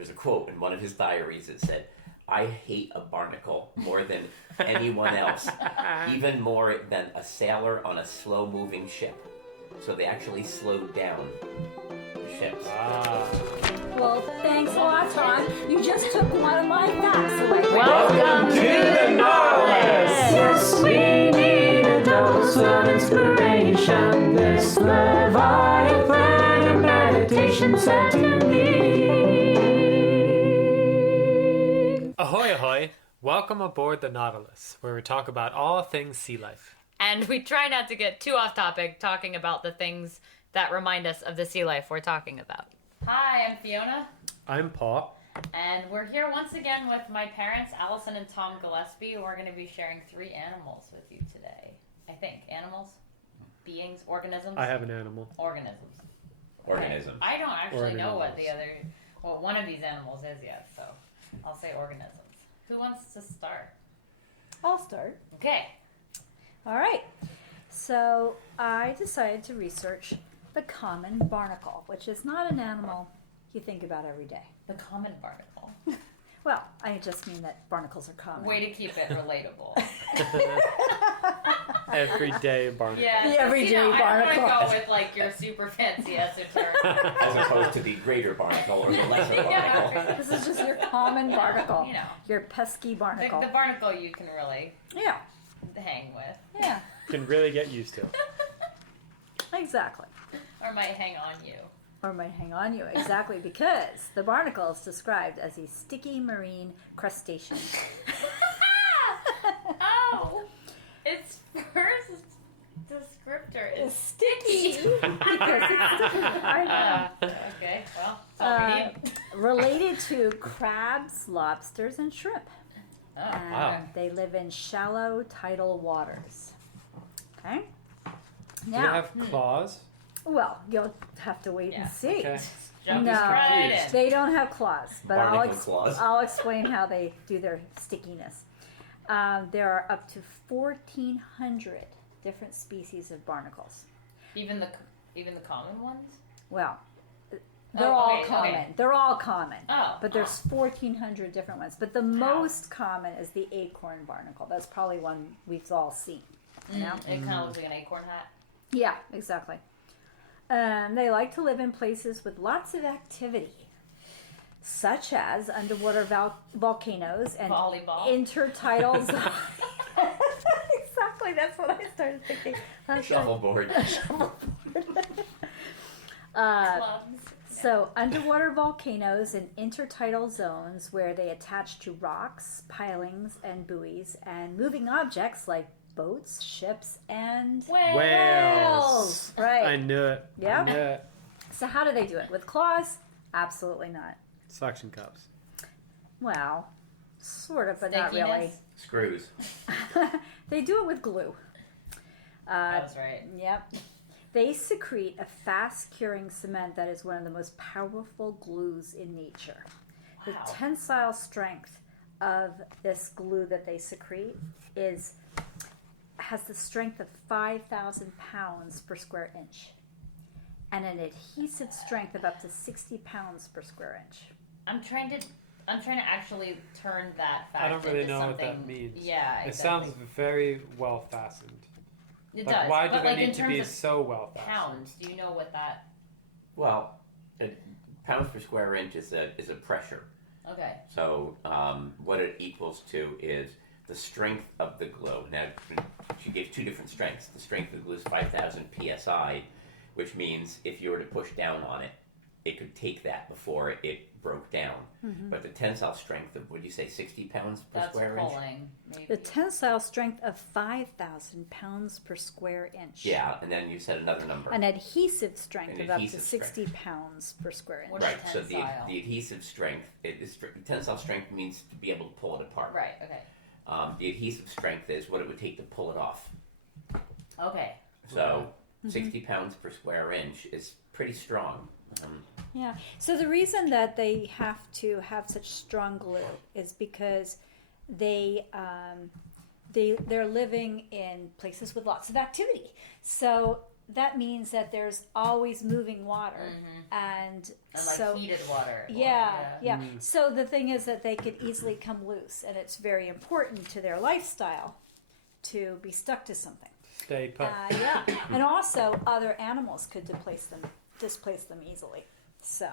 there's a quote in one of his diaries that said, "I hate a barnacle more than anyone else, even more than a sailor on a slow-moving ship." So they actually slowed down the ships. Well, thanks a lot, Tom. You just took one of my facts away. Welcome to the Nautilus! Yes, we need a dose of inspiration. This Leviathan of meditation set to me. Ahoy, ahoy! Welcome aboard the Nautilus, where we talk about all things sea life. And we try not to get too off topic talking about the things that remind us of the sea life we're talking about. Hi, I'm Fiona. I'm Paul. And we're here once again with my parents, Alison and Tom Gillespie. We're going to be sharing 3 animals with you today. I think. Animals? Beings? Organisms? I have an animal. Organisms. Organisms. I don't actually know what one of these animals is yet, so I'll say organisms. Who wants to start? I'll start. Okay. All right. So I decided to research the common barnacle, which is not an animal you think about every day. The common barnacle. Well, I just mean that barnacles are common. Way to keep it relatable. Everyday barnacle. Yeah, The everyday barnacle. I don't want to go with like your super fancy esoteric. As opposed to the greater barnacle or the lesser barnacle. This is just your common barnacle. You know. Your pesky barnacle. The barnacle you can really Yeah. hang with. Yeah. Can really get used to. Exactly. Or might hang on you. Or might hang on you, exactly, because the barnacle is described as a sticky marine crustacean. Oh! Its first descriptor is sticky. Because it's sticky. I know. okay, well, that's all we need. Related to crabs, lobsters, and shrimp. Oh. Wow. They live in shallow tidal waters. Okay? Do Now, they have claws? well, you'll have to wait and see. Okay. Jump No. right in. They don't have claws, but Barnacle claws. I'll explain how they do their stickiness. There are up to 1,400 different species of barnacles. Even the common ones? Well, they're Oh, all okay, common. okay. They're all common. Oh. But there's 1,400 different ones. But the most common is the acorn barnacle. That's probably one we've all seen. You know? It kind of looks like an acorn hat. Yeah, exactly. They like to live in places with lots of activity, such as underwater volcanoes and Volleyball. intertidal zones. Exactly, that's what I started thinking. Shuffleboard. Clubs. So, underwater volcanoes and intertidal zones where they attach to rocks, pilings, and buoys, and moving objects like boats, ships, and whales. Right. I knew it. Yeah. I knew it. So how do they do it? With claws? Absolutely not. Suction cups. Well, sort of, but not really. Screws. They do it with glue. That was right. Yep. They secrete a fast-curing cement that is one of the most powerful glues in nature. Wow. The tensile strength of this glue that they secrete has the strength of 5,000 pounds per square inch, and an adhesive strength of up to 60 pounds per square inch. I'm trying to actually turn that fact I don't really into know something. what that means. Yeah, exactly. It sounds very well fastened. It Like, does. why do but they like in need to terms be of so well fastened? pounds, do you know what that? Well, pounds per square inch is a pressure. Okay. So what it equals to is the strength of the glue. Now, she gave 2 different strengths. The strength of the glue is 5,000 psi, which means if you were to push down on it, it could take that before it broke down. Mm-hmm. But the tensile strength of, would you say, 60 pounds per square inch? Maybe. The tensile strength of 5,000 pounds per square inch. Yeah, and then you said another number. An adhesive strength An of up to adhesive 60 pounds per square inch. What is Right, so the tensile? adhesive strength, tensile strength means to be able to pull it apart. Right. Okay. The adhesive strength is what it would take to pull it off. Okay. So 60 pounds per square inch is pretty strong. Yeah. So the reason that they have to have such strong glue is because they're living in places with lots of activity. So that means that there's always moving water, and like so heated water. yeah. So the thing is that they could easily come loose, and it's very important to their lifestyle to be stuck to something. Stay put. And also other animals could displace them easily. So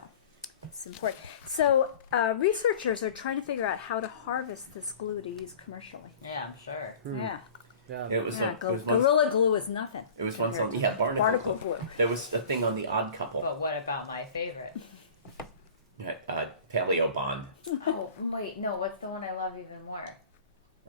it's important. So researchers are trying to figure out how to harvest this glue to use commercially. Yeah, I'm sure. Yeah. It was Gorilla glue is nothing. It was once compared on to barnacle glue. There was a thing on the Odd Couple. But what about my favorite? Paleo Bond. Oh, wait, no, what's the one I love even more?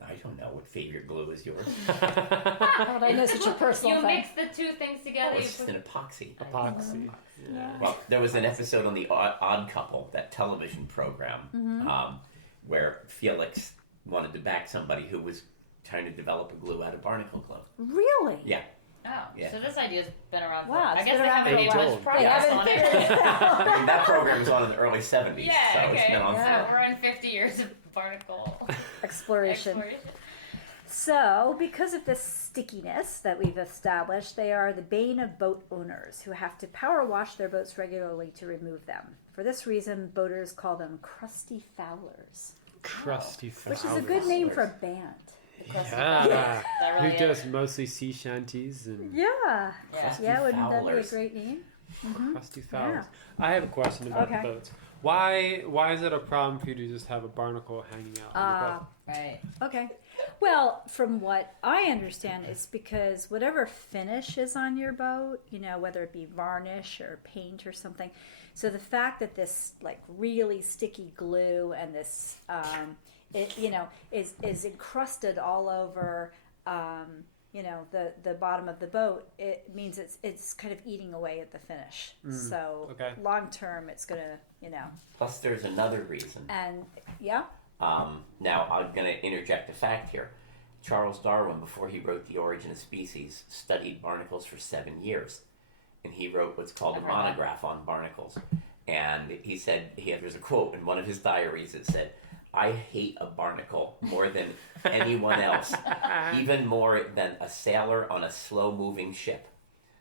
I don't know what favorite glue is yours. I know such a personal You thing. mix the two things together. Oh, it's an epoxy. Epoxy. Yeah. Well, there was an episode on the Odd Couple, that television program, where Felix wanted to back somebody who was trying to develop a glue out of barnacle glue. Really? Yeah. Oh, Yeah. so this idea's been around for... Wow, I it's guess been they around haven't for a made while. much progress They on haven't it. figured I mean, that program was on in the early 70s, Yeah, so okay. it's been on Yeah. for... We're in 50 years of barnacle Exploration. exploration. So, because of this stickiness that we've established, they are the bane of boat owners who have to power wash their boats regularly to remove them. For this reason, boaters call them crusty fowlers, Crusty which flowers. is a good name for a band. Yeah. That really Who does mostly sea shanties and Yeah. Yeah. Crusty Yeah, wouldn't that be a Fowlers. great name? crusty fowlers. I have a question about Okay. the boats. Why is it a problem for you to just have a barnacle hanging out on your boat? Right. Okay. Well, from what I understand, it's because whatever finish is on your boat, whether it be varnish or paint or something. So the fact that this like really sticky glue and this, is encrusted all over, the bottom of the boat, it means it's kind of eating away at the finish. So okay. long term, it's gonna, Plus, there's another reason. and yeah. Now, I'm going to interject a fact here. Charles Darwin, before he wrote The Origin of Species, studied barnacles for 7 years. And he wrote what's called a monograph on barnacles. And he said, there's a quote in one of his diaries that said, "I hate a barnacle more than anyone else, even more than a sailor on a slow-moving ship."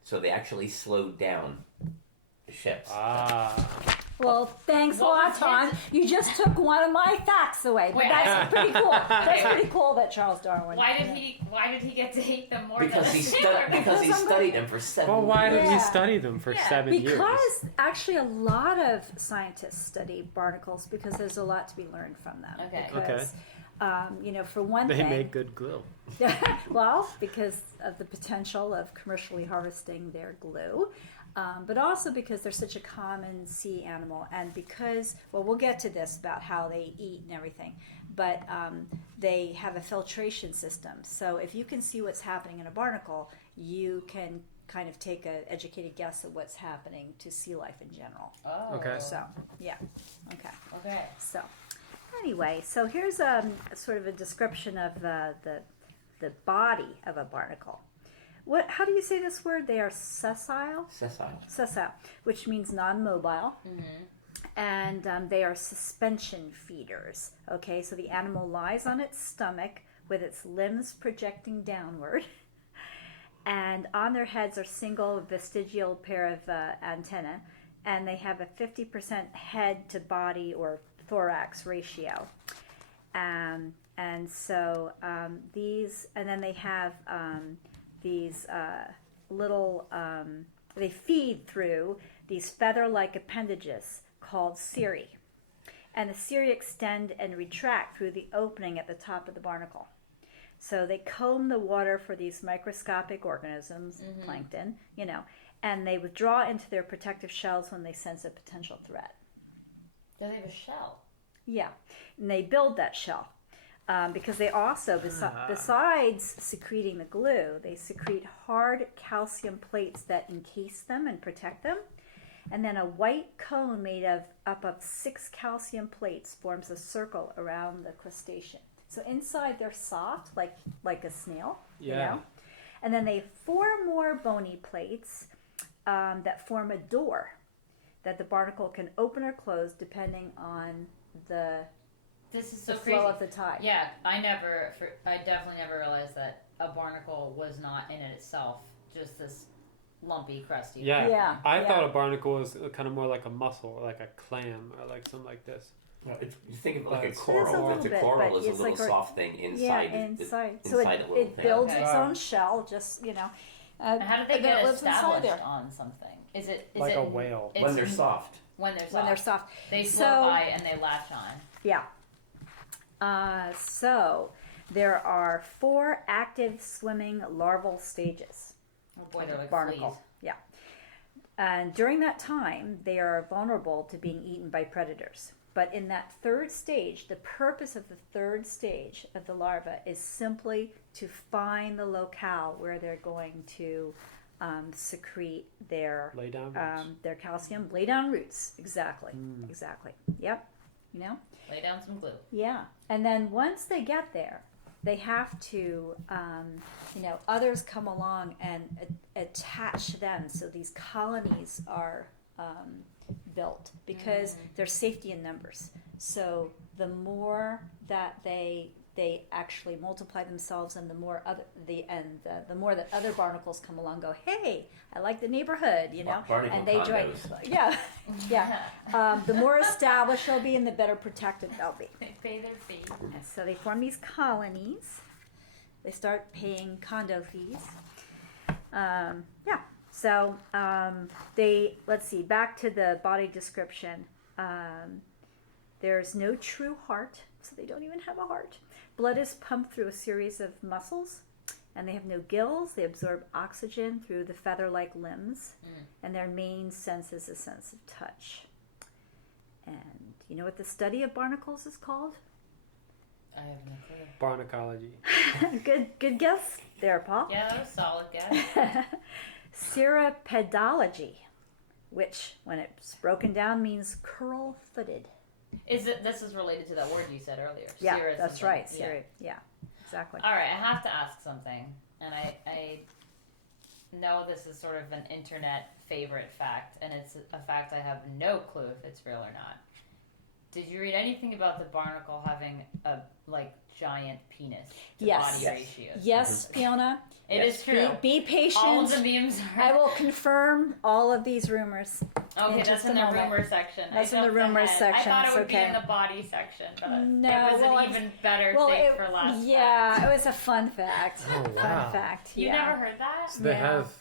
So they actually slowed down the ships. Well, thanks a lot, Tom. You just took one of my facts away, but Wait, that's pretty cool. That's pretty cool that Charles Darwin. Why did he get to hate them more Because than he a sailor? studied them for 7 Well, why did he Yeah. study them for 7 years? Because actually, a lot of scientists study barnacles because there's a lot to be learned from them. Okay. Because, for one They thing, make good glue. well, because of the potential of commercially harvesting their glue, but also because they're such a common sea animal, and because, well, we'll get to this about how they eat and everything, but they have a filtration system. So if you can see what's happening in a barnacle, you can kind of take an educated guess at what's happening to sea life in general. Oh. Okay. So, yeah. Okay. Okay. So, anyway, so here's a sort of a description of the body of a barnacle. How do you say this word? They are sessile? Sessile, which means non-mobile. And they are suspension feeders. Okay, so the animal lies on its stomach with its limbs projecting downward. And on their heads are single vestigial pair of antennae. And they have a 50% head to body or thorax ratio. And so these, and then they have these little, they feed through these feather-like appendages called cirri. And the cirri extend and retract through the opening at the top of the barnacle. So they comb the water for these microscopic organisms, plankton, and they withdraw into their protective shells when they sense a potential threat. Do they have a shell? Yeah, and they build that shell. Because they also, besides secreting the glue, they secrete hard calcium plates that encase them and protect them. And then a white cone made up of 6 calcium plates forms a circle around the crustacean. So inside they're soft, like a snail. Yeah. And then they have 4 more bony plates that form a door that the barnacle can open or close depending on the This is so the crazy. flow of the tide. Yeah, I definitely never realized that a barnacle was not in itself just this lumpy, crusty. Yeah. Yeah, I yeah. thought a barnacle was kind of more like a mussel, like a clam, or like something like this. You think of it like a It's a coral. little The bit, coral but is a it's little like soft thing inside. Yeah, it- inside. So inside a little it thing. builds Okay. its own shell, just, you know. And how do they and then it get lives inside established there. on something? Is it Like it, a whale. it's When they're soft. When they're soft. When they're soft. They So- float by and they latch on. Yeah. So there are 4 active swimming larval stages. Oh boy, they're like Barnacle. fleas. Yeah. And during that time, they are vulnerable to being eaten by predators. But in that 3rd stage, the purpose of the 3rd stage of the larva is simply to find the locale where they're going to secrete their Lay down roots. their calcium, lay down roots. Exactly. Exactly. Yep. You know? Lay down some glue. Yeah. And then once they get there, they have to, others come along and attach them. So these colonies are built because there's safety in numbers. So the more that they actually multiply themselves, and the more the more that other barnacles come along, go, hey, I like the neighborhood, you know, Barnacle and they join. condos. Yeah. The more established they'll be, and the better protected they'll be. They pay their fee. And so they form these colonies. They start paying condo fees. So let's see, back to the body description. There's no true heart, so they don't even have a heart. Blood is pumped through a series of muscles, and they have no gills. They absorb oxygen through the feather-like limbs, and their main sense is a sense of touch. And you know what the study of barnacles is called? I have no clue. Barnacology. Good guess there, Paul. Yeah, that was a solid guess. Cirripedology, which, when it's broken down, means curl-footed. This is related to that word you said earlier. Yeah, Cirrus that's something. right. Yeah. Yeah, exactly. All right, I have to ask something, and I know this is sort of an internet favorite fact, and it's a fact I have no clue if it's real or not. Did you read anything about the barnacle having a giant penis to Yes. body ratio? Yes, Fiona. It is true. Be patient. All of the memes are. I will confirm all of these rumors. Okay, just that's in a the moment. rumor section. That's I in the jumped rumor ahead. section, I thought it it's would be okay. in the body section, but No, it was well, an even better Well, thing for last. yeah, fact. it was a fun fact. Oh, wow. Fun fact. You yeah. never heard that? So they Yeah. have.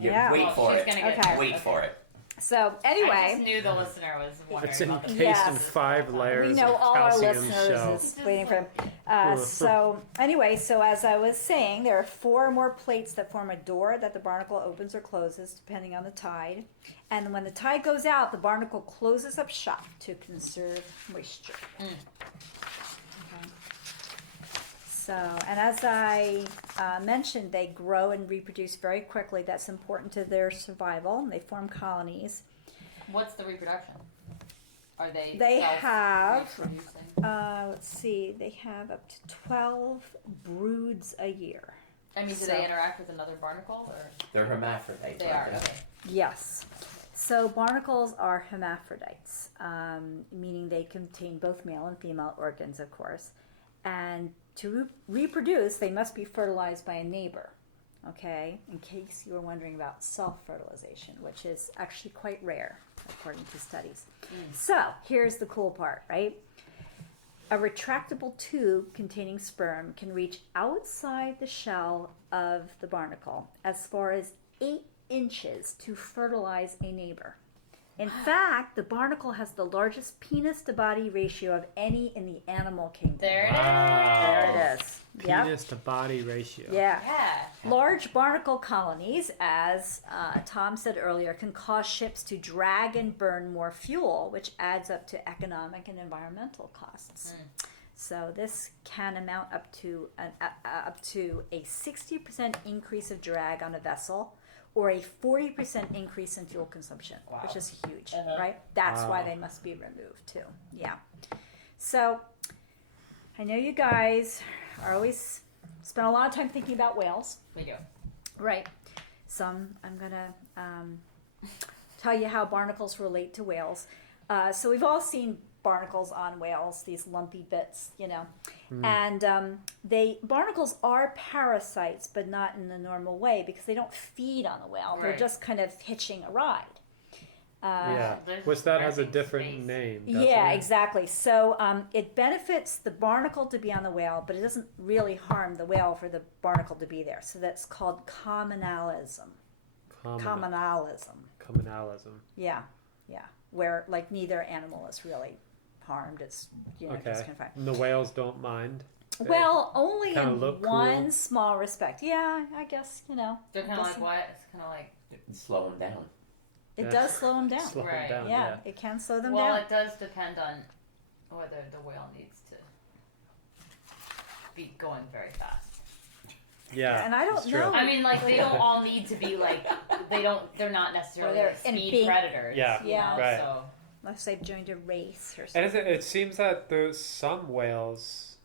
Yeah. Wait Well, for she's it. gonna get Okay. this. Wait for it. So I anyway, just knew the listener was wondering It's about the encased Yes. in 5 layers we know of all our calcium listeners shell. is waiting for them. So anyway, so as I was saying, there are 4 more plates that form a door that the barnacle opens or closes depending on the tide. And when the tide goes out, the barnacle closes up shop to conserve moisture. Okay. So, and as I mentioned, they grow and reproduce very quickly. That's important to their survival. They form colonies. What's the reproduction? Are they? They have, self-reproducing? let's see, they have up to 12 broods a year. I mean, do so- they interact with another barnacle, or They're hermaphrodites. they are? aren't Okay. Yes. So barnacles are hermaphrodites, meaning they contain both male and female organs, of course. And to reproduce, they must be fertilized by a neighbor. Okay, in case you were wondering about self-fertilization, which is actually quite rare, according to studies. So, here's the cool part, right? A retractable tube containing sperm can reach outside the shell of the barnacle as far as 8 inches to fertilize a neighbor. In fact, the barnacle has the largest penis-to-body ratio of any in the animal kingdom. There it is. There it is. Yep. Penis to body ratio. Yeah. Yeah. Large barnacle colonies, as Tom said earlier, can cause ships to drag and burn more fuel, which adds up to economic and environmental costs. So this can amount up to a 60% increase of drag on a vessel, or a 40% increase in fuel consumption, which is huge, right? That's why they must be removed too. Yeah. So I know you guys are always spend a lot of time thinking about whales. We do. Right. So I'm going to tell you how barnacles relate to whales. So we've all seen barnacles on whales, these lumpy bits, and barnacles are parasites, but not in the normal way because they don't feed on the whale. They're Right. just kind of hitching a ride. Which that has a Resting different space. name. doesn't Yeah, it? exactly. So it benefits the barnacle to be on the whale, but it doesn't really harm the whale for the barnacle to be there. So that's called communalism. Communalism. Communalism. Yeah. Where like neither animal is really harmed. It's just Okay. kind of fine. And the whales don't mind. They Well, only kinda in look one cool. small respect. Yeah, I guess They're kind of like doesn't- what? It's kind of like. Slow them down. it Yeah. does slow them down. slow them Right. down. Yeah, it can slow them Well, down. it does depend on whether the whale needs to be going very fast. Yeah. And I don't it's true. know. I mean, like they don't all need to be like they're not necessarily they're like in speed being- predators. Yeah. you Yeah. know, Right. So Unless they've joined a race or And something. it seems that there's some whales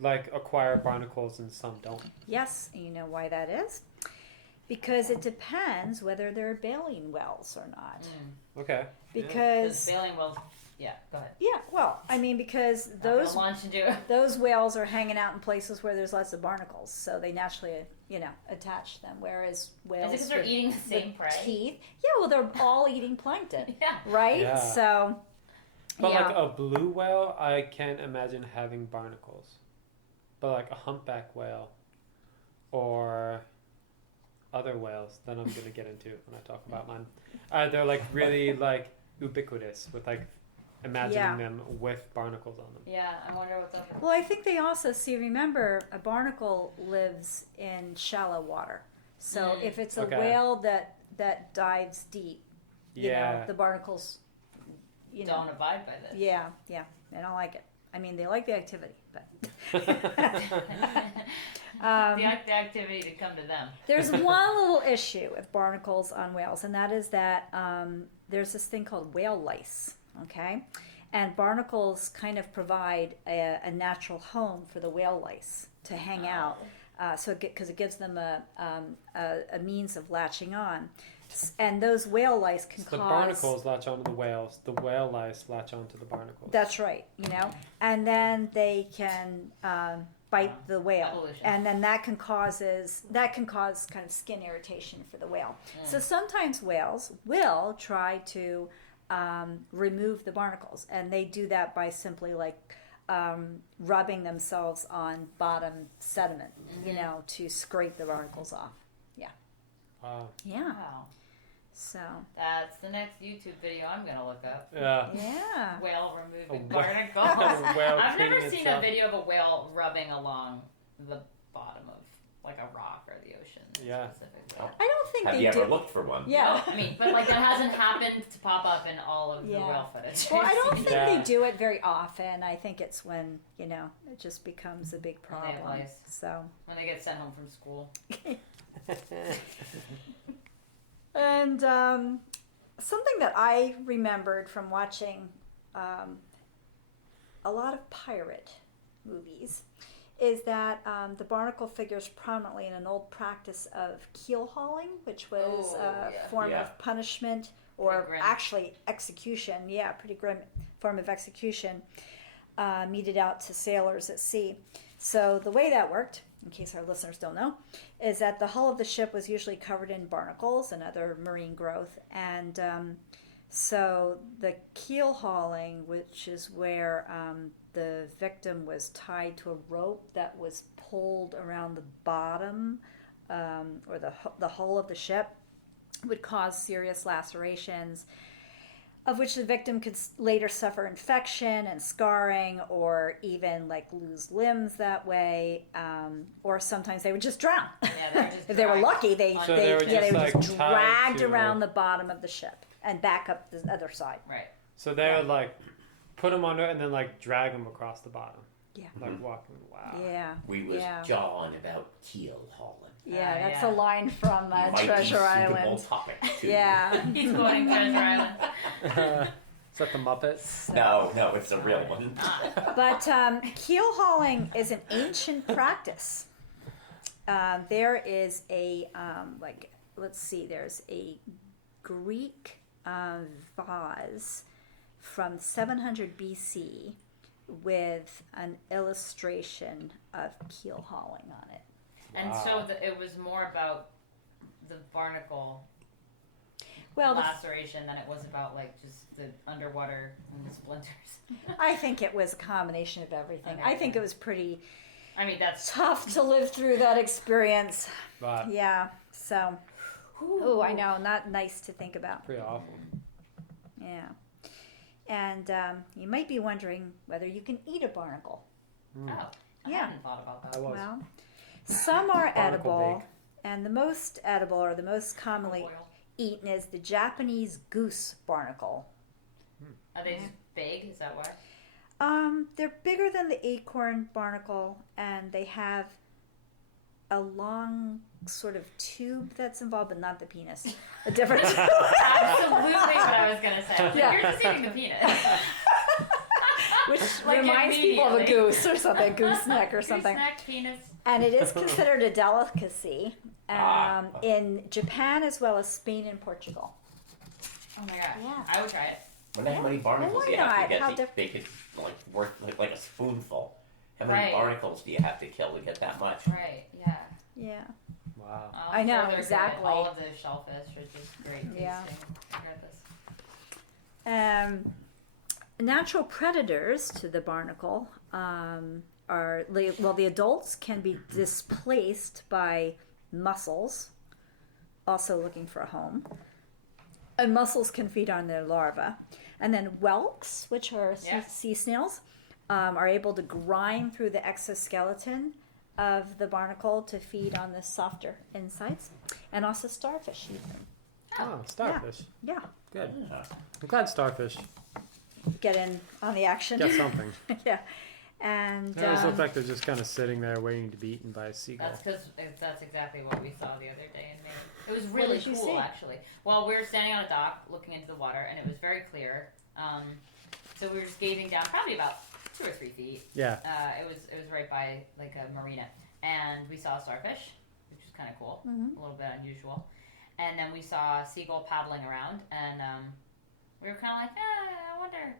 like acquire barnacles and some don't. Yes, and you know why that is? Because it depends whether they're baleen whales or not. Okay. Because baleen whales. Yeah, go ahead. yeah, well, I mean, because Not those gonna launch into those whales are hanging out in places where there's lots of barnacles, so they naturally, attach them. Whereas whales, Is it because they're with- eating the same with prey? teeth, yeah, well, they're all eating plankton, Yeah. right? Yeah. So, But yeah, like a blue whale, I can't imagine having barnacles. But like a humpback whale or other whales that I'm gonna get into when I talk about mine. They're like really like ubiquitous with like imagining Yeah. them with barnacles on them. Yeah, I wonder what's up with well, I think they also remember a barnacle lives in shallow water. So Mm. if it's a Okay. whale that dives deep, Yeah. the barnacles, don't abide by this. yeah, they don't like it. I mean, they like the activity, but The activity to come to them. there's one little issue with barnacles on whales, and that is that there's this thing called whale lice, okay? And barnacles kind of provide a natural home for the whale lice to hang out, because it gives them a means of latching on. And those whale lice can So the cause... barnacles latch onto the whales. The whale lice latch onto the barnacles. That's right, and then they can bite the whale, Evolution. and then that can cause kind of skin irritation for the whale. So sometimes whales will try to remove the barnacles, and they do that by simply rubbing themselves on bottom sediment, to scrape the barnacles off. Wow. Yeah. Wow. So That's the next YouTube video I'm gonna look up. Yeah. yeah. Whale removing A whale- barnacles. a whale I've never cleaning seen itself. a video of a whale rubbing along the bottom of like a rock or the ocean. Yeah. Specifically. I don't think Have they you do. ever looked for one? Yeah. No, I mean, but like that hasn't happened to pop up in all of the Yeah. whale footage. Well, I don't think Yeah. they do it very often. I think it's when, it just becomes a big When they have problem. lice. So, when they get sent home from school. and something that I remembered from watching a lot of pirate movies is that the barnacle figures prominently in an old practice of keel hauling, which was Oh, a yeah. form Yeah. of punishment or Pretty grim. actually execution. Yeah, pretty grim form of execution meted out to sailors at sea. So the way that worked, in case our listeners don't know, is that the hull of the ship was usually covered in barnacles and other marine growth. And so the keel hauling, which is where the victim was tied to a rope that was pulled around the bottom or the hull of the ship, would cause serious lacerations, of which the victim could later suffer infection and scarring, or even lose limbs that way, or sometimes they would just drown. Yeah, they were just If they were dragged lucky, they on- So they they were yeah, they just, were just tied dragged to- around the bottom of the ship and back up the other side. Right. So they would put them under and then drag them across the bottom. Yeah. Walking. Wow. Yeah. We was Yeah. jawing about keel hauling. Yeah, that's yeah. a line from Might Treasure be suitable Island. topic too. Yeah. He's quoting Treasure Island. Is that the Muppets? No, it's a real one. But keel hauling is an ancient practice. There is a, let's see, there's a Greek vase from 700 BC with an illustration of keel hauling on it. And so it was more about the barnacle Well, laceration than it was about like just the underwater and the splinters. I think it was a combination of everything. Okay. I think it was pretty I mean, that's tough to live through that experience. But Yeah, so, oh, I know, not nice to think about. pretty awful. Yeah. And you might be wondering whether you can eat a barnacle. Oh, I Yeah. hadn't thought about that. I was. Well, some are Barnacle edible, bake. and the most edible or the most commonly Oil. eaten is the Japanese goose barnacle. Are they just big? Is that why? They're bigger than the acorn barnacle, and they have a long sort of tube that's involved, but not the penis. A different tube. Absolutely what I was gonna say. Yeah. You're just eating the penis. Which Like reminds people of a immediately. goose or something, gooseneck or something. Gooseneck, penis. And it is considered a delicacy in Japan as well as Spain and Portugal. Oh my gosh. Yeah. I would try it. Wonder how many barnacles why do you have not? to get How to make it worth like a spoonful? How many Right. barnacles do you have to kill to get that much? Right, yeah. Yeah. Wow. Oh, I know, sure they're exactly. good. All of the shellfish are just great tasting. Yeah. Regardless. Natural predators to the barnacle are, well, the adults can be displaced by mussels, also looking for a home. And mussels can feed on their larvae. And then whelks, which are Yeah. sea snails, are able to grind through the exoskeleton of the barnacle to feed on the softer insides. And also starfish eat them. Oh, starfish. Yeah. Good. Yeah. I'm glad starfish Get in on the action. get something. Yeah. And They always look like they're just kind of sitting there waiting to be eaten by a seagull. That's because that's exactly what we saw the other day in Maine. It was really did you cool, see? actually. Well, we were standing on a dock looking into the water, and it was very clear. So we were just gazing down, probably about 2 or 3 feet. Yeah. It was right by like a marina, and we saw a starfish, which was kind of cool, a little bit unusual. And then we saw a seagull paddling around, and we were kind of like, I wonder,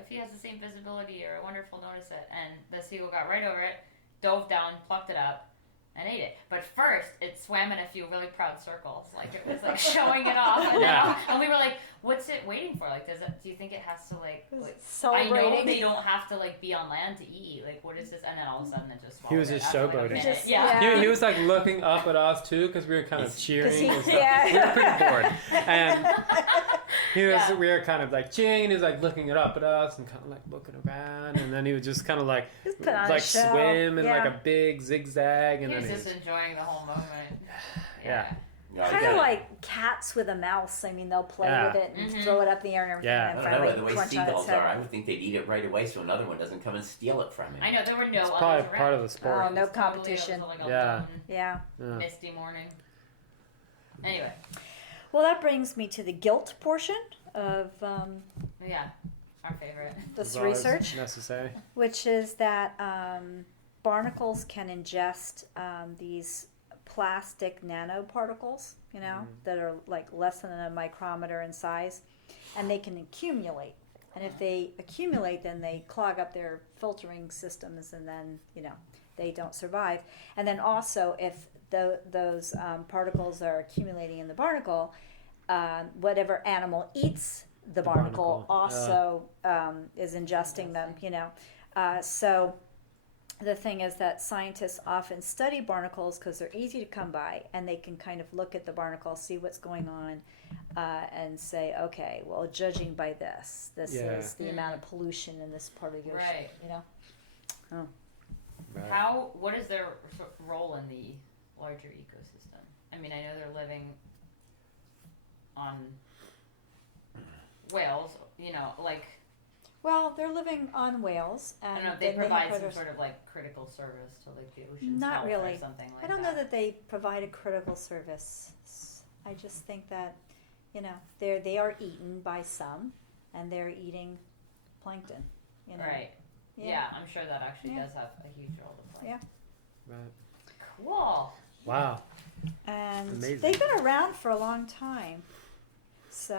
if he has the same visibility, or I wonder if he'll notice it. And the seagull got right over it, dove down, plucked it up, and ate it. But first, it swam in a few really proud circles, like it was like showing it off. And, and we were like, "What's it waiting for? Like, do you think it has to like I know celebrating. they don't have to like be on land to eat. Like, what is this?" And then all of a sudden, it just He was swallowed it just after, like, a showboating. minute. Just- Yeah. yeah. He was like looking up at us too because we were kind of cheering. And stuff. Yeah. We were pretty bored, and he was. Yeah. We were kind of like cheering. And he was like looking it up at us and kind of like looking around, and then he would just kind of like Just put on a like show. swim in Yeah. like a big zigzag, He and was then just enjoying the whole moment. Yeah. Yeah, I Kind get of it. like cats with a mouse. I mean, they'll play Yeah. with it and Mhm. throw it up in the air and everything. Yeah. And I then don't know, finally the way crunch on its seagulls head. are, I would think they'd eat it right away so another one doesn't come and steal it from him. I know there were no it's others probably around. part of the sport. Oh, It no was totally- competition. It was like a Yeah. lone, Yeah. Yeah. misty morning. Anyway, Well, that brings me to the guilt portion of yeah, our favorite. this It's always research, necessary. which is that barnacles can ingest these plastic nanoparticles, that are like less than a micrometer in size, and they can accumulate. And if they accumulate, then they clog up their filtering systems, and then they don't survive. And then also, if those particles are accumulating in the barnacle, whatever animal eats the barnacle barnacle, also is ingesting them. So the thing is that scientists often study barnacles because they're easy to come by, and they can kind of look at the barnacle, see what's going on, and say, okay, well, judging by this Yeah. is the amount of pollution in this part of the ocean. Right. Right. What is their role in the larger ecosystem? I mean, I know they're living on whales, like, Well, they're living on whales, I and don't know if they then have provide some predators. sort of like critical service to like the ocean's Not health really. or something like I don't know that they provide a critical service. I just think that, they are eaten by some, and they're eating plankton. Right. Yeah. I'm sure that actually Yeah. does have a huge role to play. Yeah. Right. Cool. Wow. And Amazing. they've been around for a long time. So,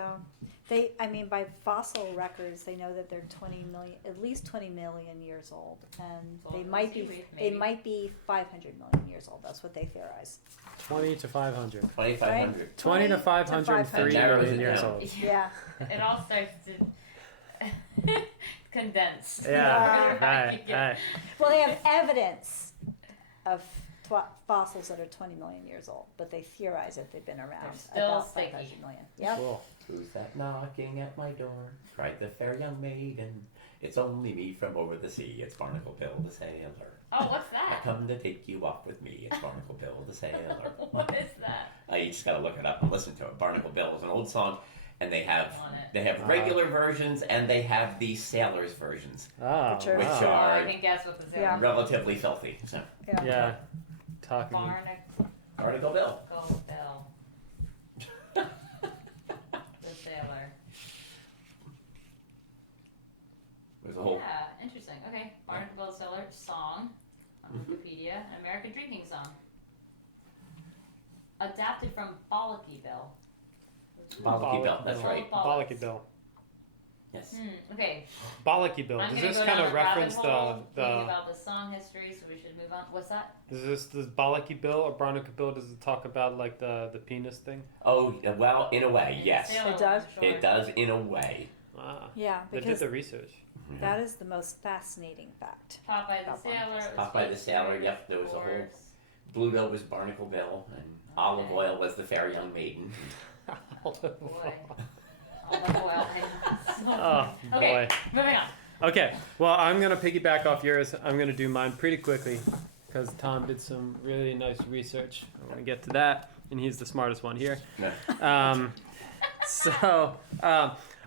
by fossil records, they know that they're at least 20 million years old, and Well, they might be 500 million years old. That's what they theorize. 20 to 500. 2,500. 20 to 503 500. million years old. Yeah. It all starts to condense. Yeah, right. Well, they have evidence of fossils that are 20 million years old, but they theorize that they've been around They're still about sticky. 500 million. Yep. Cool. Who's that knocking at my door? Cried the fair young maiden. It's only me from over the sea. It's Barnacle Bill the sailor. Oh, what's I that? come to take you off with me. It's Barnacle Bill the sailor. What is that? You just gotta look it up and listen to it. Barnacle Bill is an old song, and they have On it. regular versions and they have the sailors versions, Oh, Which are- which Oh, are I think that's what this is. Yeah. relatively filthy. So yeah. Talking. Barnacle Barnacle Bill. Bill. The sailor. There's a whole. Yeah, interesting. Okay, Barnacle Bill the sailor song on Wikipedia, an American drinking song. Adapted from Bollocky Bill. Bollocky Bill, that's right. Bollocky Bill. Yes. Okay, Bollocky Bill. I'm Does gonna this go kind down of the rabbit reference hole thinking the about the song history, so we should move on. What's that? Does Bollocky Bill or Barnacle Bill, does it talk about like the penis thing? Oh, well, in a way, yes. Sailor It does? one, sure. It does in a way. Ah, Yeah, they did because the research. that is the most fascinating fact. Popeye the About Sailor. was Popeye the famous Sailor, for yep, there was a whole- wars. Bluto was Barnacle Bill, and Olive Oil was the fair young maiden. Boy. Olive oil. Oh, Okay, boy. moving on. Okay, well, I'm going to piggyback off yours. I'm going to do mine pretty quickly because Tom did some really nice research. I want to get to that, and he's the smartest one here. Yeah.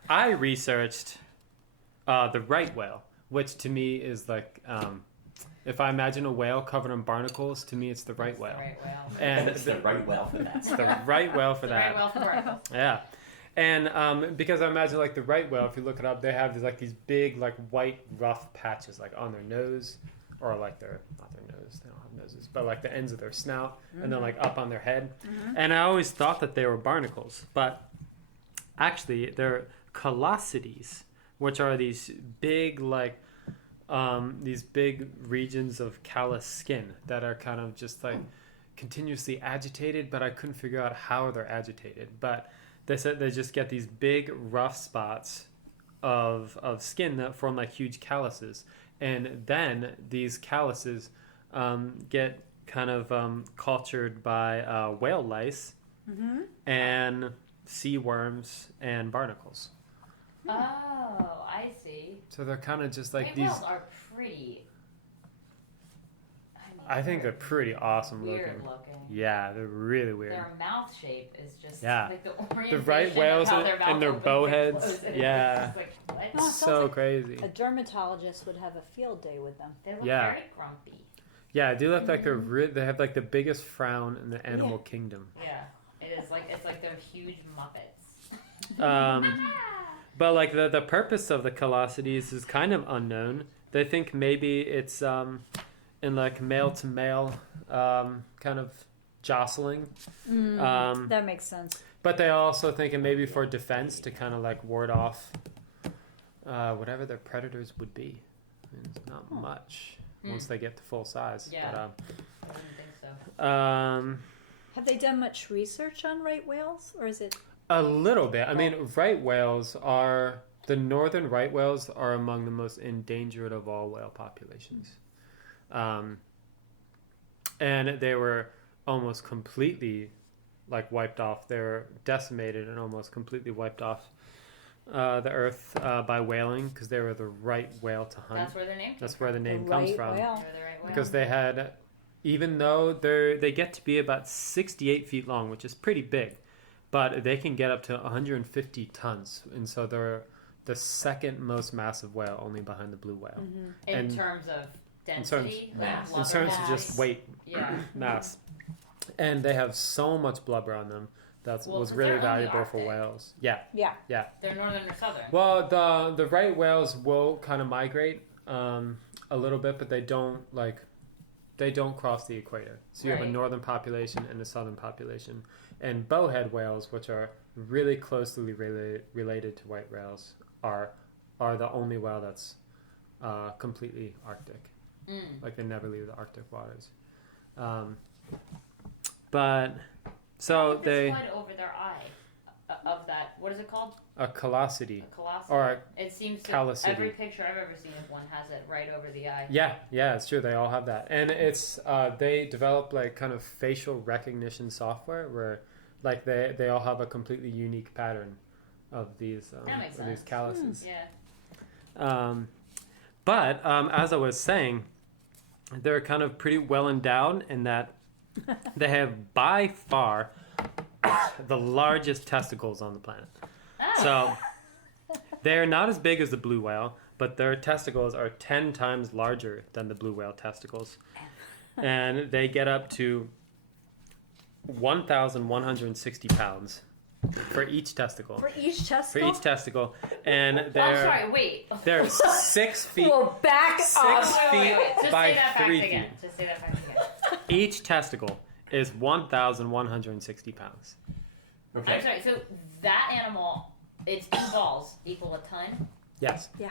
I researched the right whale, which to me is like, if I imagine a whale covered in barnacles, to me it's the right whale. Right whale. And It's the right well for that. it's the right whale for The that. right whale for barnacles. Yeah. And because I imagine like the right whale, if you look it up, they have these big like white rough patches like on their nose, or like not their nose, they don't have noses, but like the ends of their snout, and then like up on their head. And I always thought that they were barnacles, but actually they're callosities, which are these big like these big regions of callous skin that are kind of just like continuously agitated, but I couldn't figure out how they're agitated. But they said they just get these big rough spots of skin that form like huge calluses, and then these calluses get kind of cultured by whale lice and sea worms and barnacles. Oh, I see. So they're kind of just like Right these. whales are pretty. I think they're pretty awesome weird looking. looking. Yeah, they're really weird. Their mouth shape is just Yeah. like the The orientation right whales of how their and mouth their opens bow and heads. closes. It's Yeah. just like, what? Oh, sounds So like crazy. a dermatologist would have a field day with them. They look Yeah. very grumpy. Yeah, they look like they have like the biggest frown in the animal kingdom. Yeah, it's like they're huge muppets. But like the purpose of the callosities is kind of unknown. They think maybe it's in like male to male kind of jostling. That makes sense. But they also think it maybe for defense to kind of like ward off whatever their predators would be. I mean, it's not much once they get to full size. Yeah. But, I didn't think so. Have they done much research on right whales, or is it? A little bit. I mean, the northern right whales are among the most endangered of all whale populations. And they were almost completely like wiped off. They were decimated and almost completely wiped off the earth by whaling because they were the right whale to hunt. That's where their name. That's where the name The comes right from. whale. They're the right whale. Because they had, even though they get to be about 68 feet long, which is pretty big, but they can get up to 150 tons, and so they're the second most massive whale, only behind the blue whale. in and- terms of density, mass. like In terms of blubber just mass. weight, Yeah. mass, and they have so much blubber on them that Well, was 'cause really they're on the valuable for Arctic. whales. Yeah. Yeah. They're northern or southern. Well, the right whales will kind of migrate a little bit, but they don't like they don't cross the equator. So you have a Right. northern population and a southern population. And bowhead whales, which are really closely related to white whales, are the only whale that's completely Arctic. Like they never leave the Arctic waters. But so they slide over their eye of that. What is it called? a callosity A colossus. or It seems to, Calicity. every picture I've ever seen of one has it right over the eye. yeah, it's true. They all have that, and it's they develop like kind of facial recognition software where like they all have a completely unique pattern of these That makes of these sense. calluses. Yeah. But as I was saying, they're kind of pretty well endowed in that they have by far the largest testicles on the planet. So they're not as big as the blue whale, but their testicles are 10 times larger than the blue whale testicles. And they get up to 1,160 pounds for each testicle. For each For testicle? each testicle. And I'm they're, sorry, wait. they're 6 feet. Well, back up. 6 feet Just by say that 3 fact again. feet. Just say that fact again. Each testicle is 1,160 pounds. Okay. I'm sorry, so that animal, its 2 balls equal a ton? Yes. Yeah.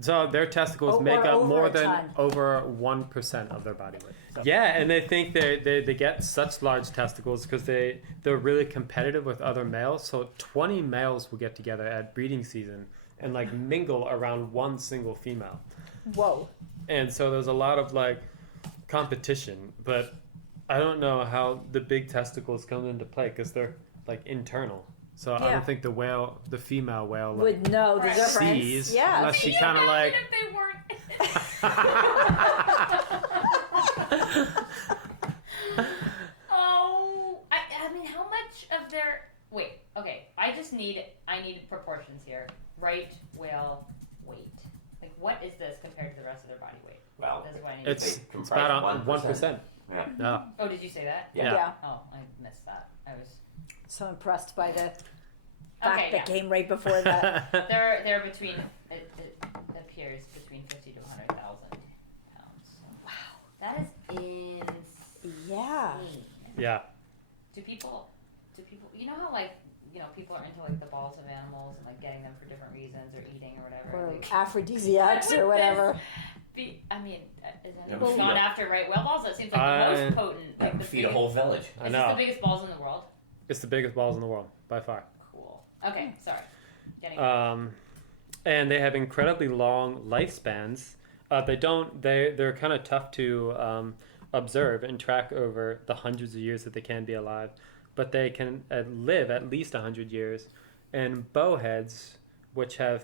So their testicles Or make up over more a than ton. over 1% of their body weight. Yeah, and they think they get such large testicles because they're really competitive with other males. So 20 males will get together at breeding season and like mingle around one single female. Whoa. And so there's a lot of like competition, but I don't know how the big testicles come into play because they're like internal. So I Yeah. don't think the female whale like, Would know the Right. difference. sees Yeah. unless she kind of like. If they weren't. Oh, I mean, how much of their... Wait, okay, I need proportions here. Right whale weight. Like, what is this compared to the rest of their body weight? Well, This is what I need. It's They it's comprise about 1%. Yeah. Yeah. Oh, did you say that? Yeah. Oh, I missed that. I was... So impressed by the fact Okay, that yeah. came right before that. They're between, it appears between 50 to 100,000 pounds. Wow. That is insane. Yeah. Yeah. Do people, you know how like, people are into like the balls of animals and like getting them for different reasons or eating or whatever. Or Like, aphrodisiacs what or would whatever. is Yeah, anyone we gone feed a- after right whale balls? That seems like the most potent. That Like would the feed a biggest- whole village. I Is know. this the biggest balls in the world? It's the biggest balls in the world by far. Cool. Okay, sorry. Getting And they have incredibly long lifespans. They're kind of tough to observe and track over the hundreds of years that they can be alive, but they can live at least 100 years. And bowheads, which are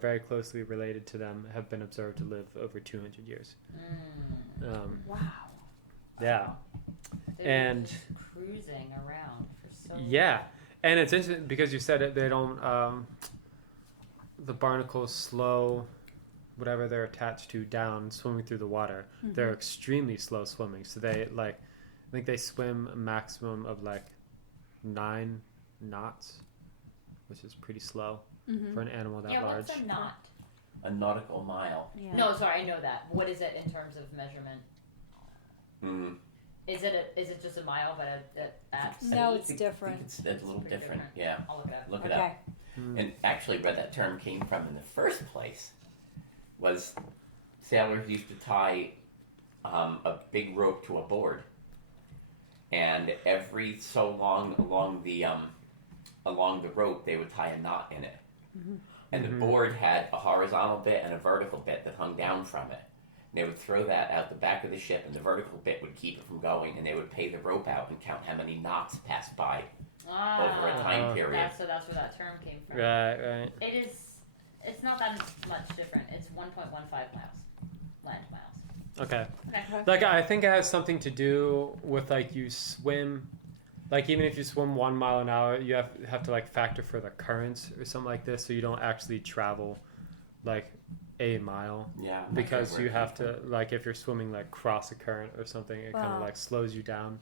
very closely related to them, have been observed to live over 200 years. Wow. Yeah. They're And just cruising around for so long. yeah, and it's interesting because you said it. They don't. The barnacles slow, whatever they're attached to, down swimming through the water. Mm-hmm. They're extremely slow swimming. So they I think they swim a maximum of like 9 knots, which is pretty slow for an animal that Yeah, large. what's a knot? A nautical mile. Yeah. No, sorry, I know that. What is it in terms of measurement? Mm-hmm. Is it just a mile, but at No, sea? it's different. It's a little pretty different. different. Yeah. I'll look it up. Look it Okay. up. And actually, where that term came from in the first place was sailors used to tie a big rope to a board, and every so long along the rope they would tie a knot in it. And the board had a horizontal bit and a vertical bit that hung down from it. And they would throw that out the back of the ship, and the vertical bit would keep it from going, and they would pay the rope out and count how many knots passed by over a time period. That's where that term came from. Right. It's not that much different. It's 1.15 miles, land miles. Okay. Okay. Like I think it has something to do with like you swim, like even if you swim 1 mile an hour, you have to like factor for the currents or something like this, so you don't actually travel like a mile. Yeah. Because you have to, like, if you're swimming like cross a current or something, it kind of like slows you down.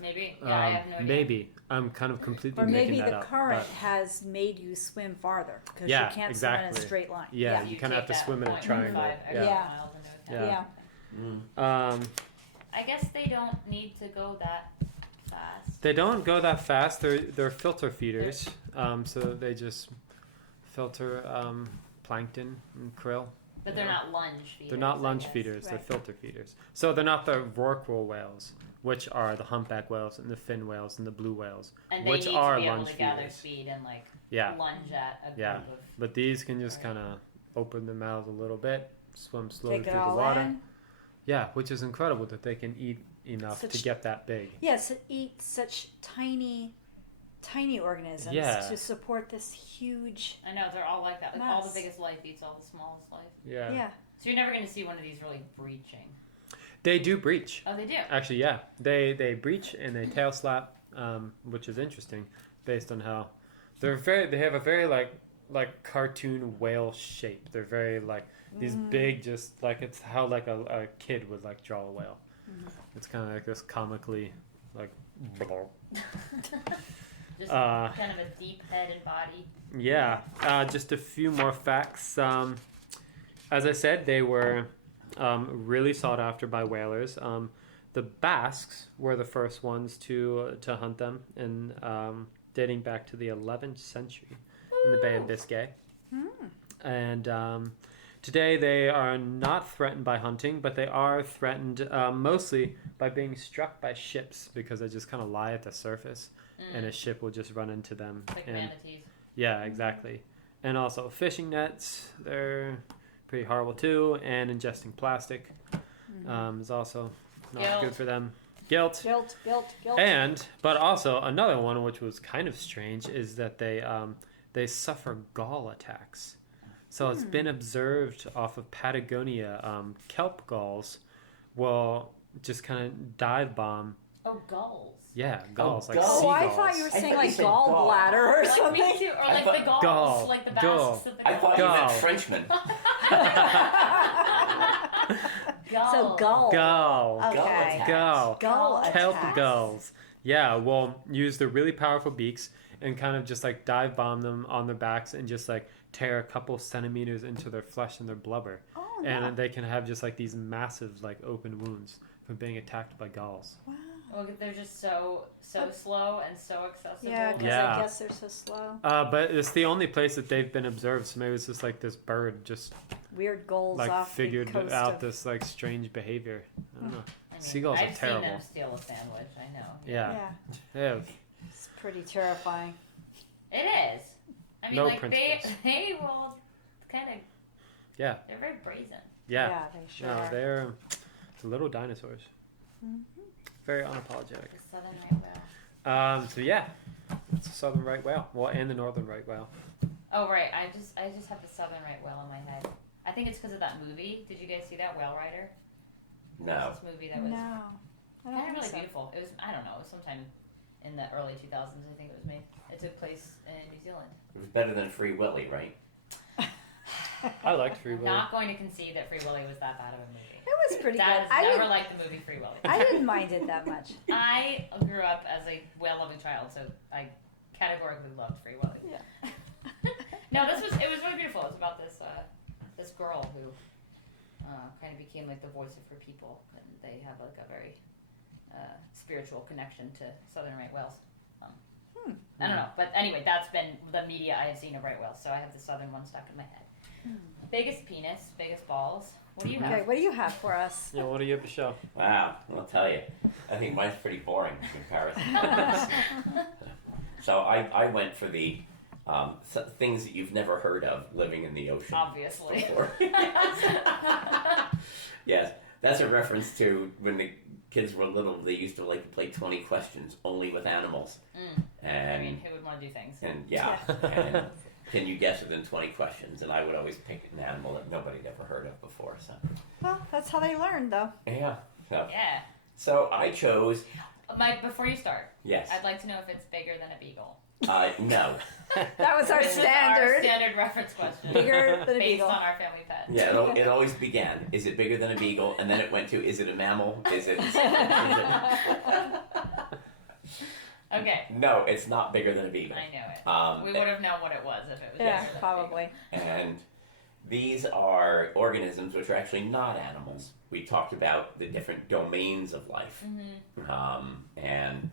Maybe. Yeah, I have no idea. Maybe I'm kind of completely Or making maybe that the up. current but has made you swim farther because Yeah, you can't swim in a exactly. straight line. yeah, So you kind of have take to that swim in a 0.15 triangle. extra Yeah. Yeah. miles into account. Yeah. Yeah. I guess they don't need to go that fast. They don't go that fast. They're filter feeders, so they just filter plankton and krill. But they're not lunge feeders. They're not lunge I guess. feeders. They're Right. filter feeders. So they're not the rorqual whales, which are the humpback whales and the fin whales and the blue whales, And they which need are to be able lunge to gather feeders. speed and like Yeah, lunge at a group Yeah. of. but these can just kind of open their mouths a little bit, swim slowly Take through it the all water. in. Yeah, which is incredible that they can eat enough to Such- get that big. Yes, eat such tiny organisms Yeah. to support this huge. I know they're all like that. Like all the Mass. biggest life eats all the smallest life. Yeah. So you're never going to see one of these really breaching. They do breach. Oh, they do. Actually, yeah, they breach and they tail slap, which is interesting, based on how they have a very like cartoon whale shape. They're very like these big, just like it's how like a kid would like draw a whale. It's kind of like this comically like. Just kind of a deep head and body. Yeah, just a few more facts. As I said, they were really sought after by whalers. The Basques were the first ones to hunt them, and dating back to the 11th century in the Bay of Biscay. And today they are not threatened by hunting, but they are threatened mostly by being struck by ships because they just kind of lie at the surface, and a ship will just run into them. Like and, manatees. yeah, exactly. And also fishing nets, they're pretty horrible too. And ingesting plastic is also not Guilt. good for them. Guilt. Guilt. But also another one which was kind of strange is that they suffer gall attacks. So it's been observed off of Patagonia, kelp galls will just kind of dive bomb. Oh, gulls. Yeah, galls, like gulls. Oh, I seagulls. thought you were I saying thought you like said gallbladder or Like something. me too. Or I like thought- the gulls. Gull. Like the Gull. Basques of the I gulls. thought you meant Gull. Frenchman. Gull. So gull. Gull. Okay. Gull. Gull Kelp attacks. gulls. Yeah, well, use the really powerful beaks and kind of just like dive bomb them on their backs and just like tear a couple centimeters into their flesh and their blubber. Oh, And no. they can have just like these massive like open wounds from being attacked by gulls. Wow. Well, they're just so slow and so accessible. Yeah, because Yeah. I guess they're so slow. But it's the only place that they've been observed, so maybe it's just like this bird just Weird gulls like off figured the coast out of... this like strange behavior. I don't know. I mean, Seagulls are I've terrible. seen them steal a sandwich. I know. Yeah. Yeah, Yeah. it's pretty terrifying. It is. I mean, No like principles. they will kind of. Yeah. They're very brazen. Yeah. They sure No, are. they're little dinosaurs. Very unapologetic. The southern right whale. So yeah, it's the southern right whale. Well, and the northern right whale. Oh right, I just have the southern right whale in my head. I think it's because of that movie. Did you guys see that Whale Rider? No. There's this movie that was No, I don't kind of think really so. beautiful. It was, I don't know, it was sometime in the early 2000s. I think it was made. It took place in New Zealand. It was better than Free Willy, right? I liked Free I'm Willy. not going to concede that Free Willy was that bad of a movie. It was pretty Dad good. has I never didn't, liked the movie Free Willy. I didn't mind it that much. I grew up as a whale-loving child, so I categorically loved Free Willy. Yeah. No, it was really beautiful. It was about this this girl who kind of became like the voice of her people, and they have like a very spiritual connection to southern right whales. I don't know, but anyway, that's been the media I have seen of right whales, so I have the southern one stuck in my head. Biggest penis, biggest balls. What do you Okay, have? what do you have for us? Yeah, what do you have to show? Wow, I'll tell you. I think mine's pretty boring in comparison. So I went for the things that you've never heard of living in the ocean Obviously. before. Yes, that's a reference to when the kids were little. They used to like to play 20 questions only with animals. I And mean, who would want to do things? and yeah, and can you guess within 20 questions? And I would always pick an animal that nobody'd ever heard of before. So Well, that's how they learn, though. yeah, Yeah. so I chose Mike, before you start, yes. I'd like to know if it's bigger than a beagle. No. That was our This is standard. Our standard reference question. Bigger than a Based beagle. on our family pet. Yeah, it always began. Is it bigger than a beagle? And then it went to, is it a mammal? Is it? Okay. No, it's not bigger than a beagle. I know it. We would have known what it was if it was Yeah, bigger than a probably. And These are organisms which are actually not animals. We talked about the different domains of life. And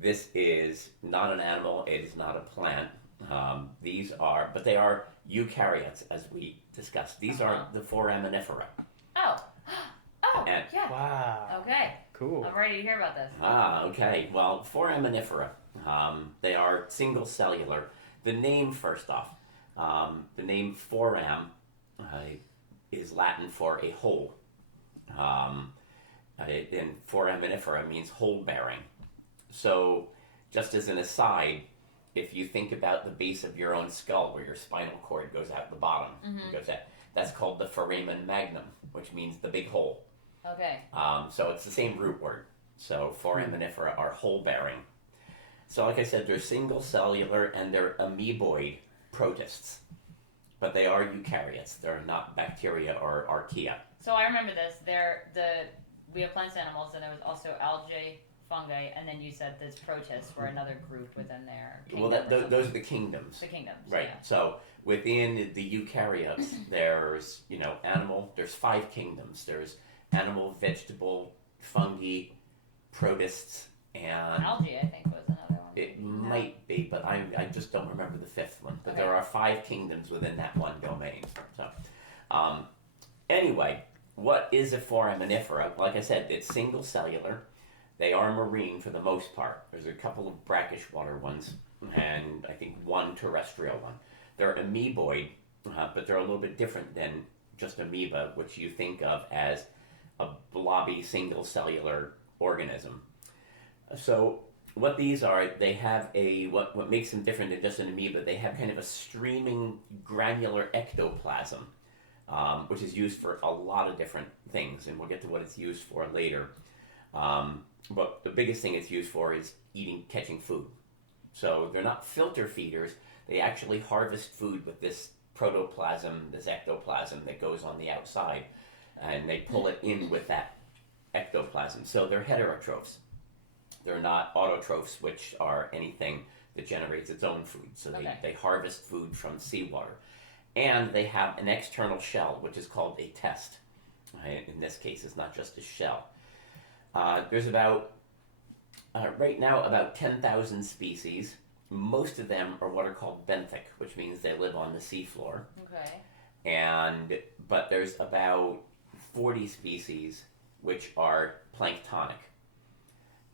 this is not an animal, it is not a plant. But they are eukaryotes, as we discussed. These are the foraminifera. Oh, And- yeah. Wow. Okay, Cool. I'm ready to hear about this. Okay. Well, foraminifera, they are single cellular. The name, first off, the name foram is Latin for a hole. And foraminifera means hole bearing. So, just as an aside, if you think about the base of your own skull where your spinal cord goes out the bottom, that's called the foramen magnum, which means the big hole. Okay. So it's the same root word. So foraminifera are hole bearing. So like I said, they're single cellular and they're amoeboid protists. But they are eukaryotes. They're not bacteria or archaea. So I remember this. We have plants and animals, and there was also algae, fungi, and then you said this protists were another group within their kingdom. Well, those are the kingdoms. The kingdoms, Right. yeah. So within the eukaryotes, there's, animal. There's 5 kingdoms. There's animal, vegetable, fungi, protists, and Algae, I think, was another one. it might be, but I just don't remember the 5th one. But Okay. there are 5 kingdoms within that one domain. So, anyway, what is a foraminifera? Like I said, it's single cellular. They are marine for the most part. There's a couple of brackish water ones, and I think one terrestrial one. They're amoeboid, but they're a little bit different than just amoeba, which you think of as a blobby single cellular organism. So what these are, they have what makes them different than just an amoeba, they have kind of a streaming granular ectoplasm, which is used for a lot of different things, and we'll get to what it's used for later. But the biggest thing it's used for is catching food. So they're not filter feeders, they actually harvest food with this protoplasm, this ectoplasm that goes on the outside, and they pull it in with that ectoplasm. So they're heterotrophs. They're not autotrophs, which are anything that generates its own food. So they harvest food from seawater. And they have an external shell, which is called a test. In this case, it's not just a shell. There's right now, about 10,000 species. Most of them are what are called benthic, which means they live on the seafloor. Okay. But there's about 40 species which are planktonic.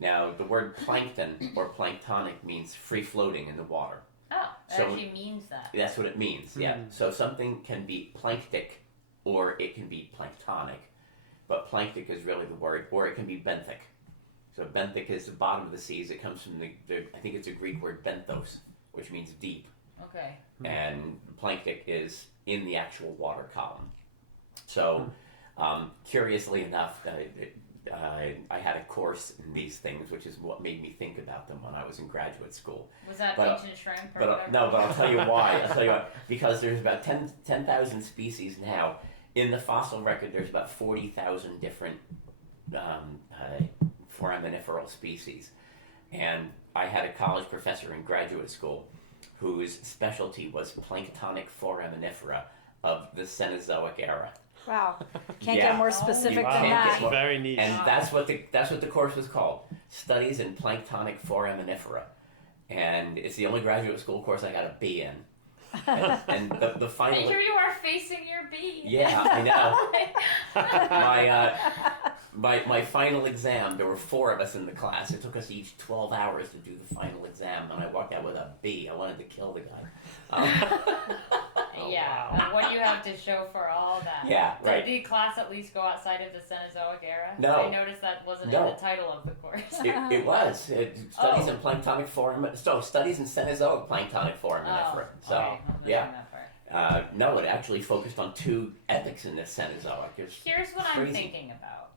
Now, the word plankton or planktonic means free-floating in the water. Oh, that So- actually means that. That's what it means, yeah. So something can be planktic or it can be planktonic. But planktic is really the word, or it can be benthic. So benthic is the bottom of the seas. It comes from I think it's a Greek word benthos, which means deep. Okay. And planktic is in the actual water column. So, curiously enough, I had a course in these things, which is what made me think about them when I was in graduate school. Was that But, ancient shrimp? Or But whatever? no, but I'll tell you why. Because there's about 10,000 species now. In the fossil record, there's about 40,000 different foraminiferal species. And I had a college professor in graduate school whose specialty was planktonic foraminifera of the Cenozoic era. Wow. Can't Yeah. get more specific You than can't that. get Very niche. And that's what the course was called, Studies in Planktonic Foraminifera. And it's the only graduate school course I got a B in. And the final... And here you are facing your bee. Yeah, I know. My final exam, there were 4 of us in the class. It took us each 12 hours to do the final exam, and I walked out with a B. I wanted to kill the guy. Yeah. wow. And what do you have to show for all that? Yeah, right. Did the class at least go outside of the Cenozoic era? No. I noticed that wasn't No. in the title of the course. It was. Studies in planktonic studies in Cenozoic planktonic foraminifera. So, okay. I'm yeah. missing that part. No, it actually focused on 2 epochs in the Cenozoic. Here's what I'm crazy. thinking about,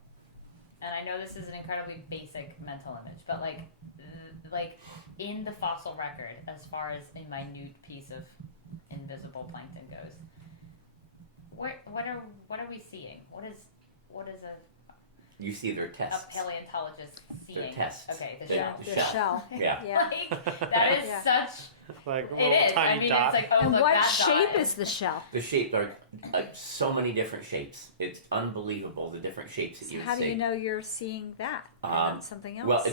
and I know this is an incredibly basic mental image, but like in the fossil record, as far as a minute piece of invisible plankton goes, what are we seeing? What is a you see their A tests. paleontologist seeing. Their tests. Okay, the Their- shell. the The shell. shell. Yeah. Yeah. Like, that is Yeah. such. Like a It little is. tiny I mean, dot. it's like, oh, And look, what that shape dot. is the shell? The shape are so many different shapes. It's unbelievable the different shapes that So you how do see. you know you're seeing that and not something else? Well,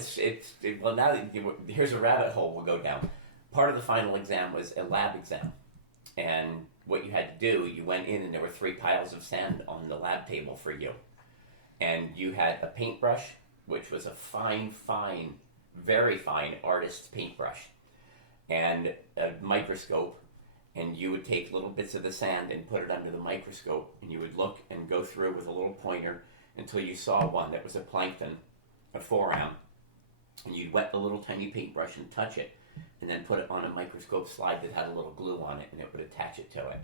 well now that here's a rabbit hole we'll go down. Part of the final exam was a lab exam, and what you had to do, you went in and there were 3 piles of sand on the lab table for you, and you had a paintbrush, which was a fine, very fine artist's paintbrush, and a microscope, and you would take little bits of the sand and put it under the microscope, and you would look and go through with a little pointer until you saw one that was a plankton, a foram, and you'd wet the little tiny paintbrush and touch it, and then put it on a microscope slide that had a little glue on it, and it would attach it to it.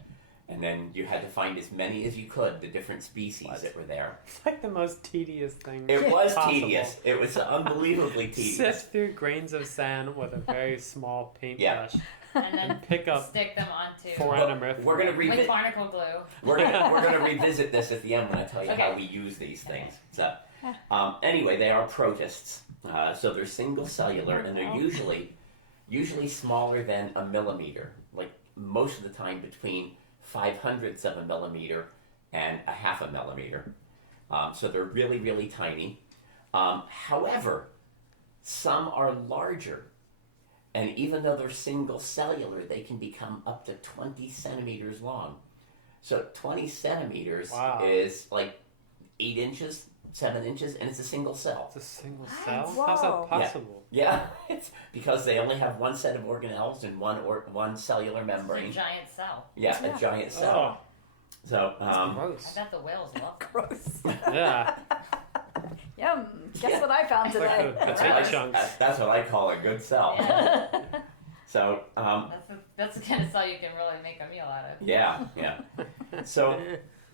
And then you had to find as many as you could, the different species that were there. It's like the most tedious thing. It was possible. tedious. It was unbelievably tedious. Sift through grains of sand with a very small paintbrush And then and pick up stick them onto. foraminifera. We're gonna With barnacle glue. we're gonna revisit this at the end when I tell you Okay. how we use these things. So, anyway, they are protists. So they're single cellular, and they're usually smaller than a millimeter. Like most of the time, between 0.05 of a millimeter and a 0.5 millimeter. So they're really, really tiny. However, some are larger. And even though they're single cellular, they can become up to 20 centimeters long. So 20 centimeters Wow. is like 8 inches, 7 inches, and it's a single cell. It's a single What? cell? Whoa. How's that possible? Yeah, it's because they only have one set of organelles and one cellular It's membrane. a giant cell. Yeah, Yeah. a giant cell. So, I Gross. bet the whales love them. Gross. Yeah. Yum. Guess what I found It's like today? the that's, big what I, chunks. that's what I call a good cell. Yeah. So, That's the kind of cell you can really make a meal out of. yeah. So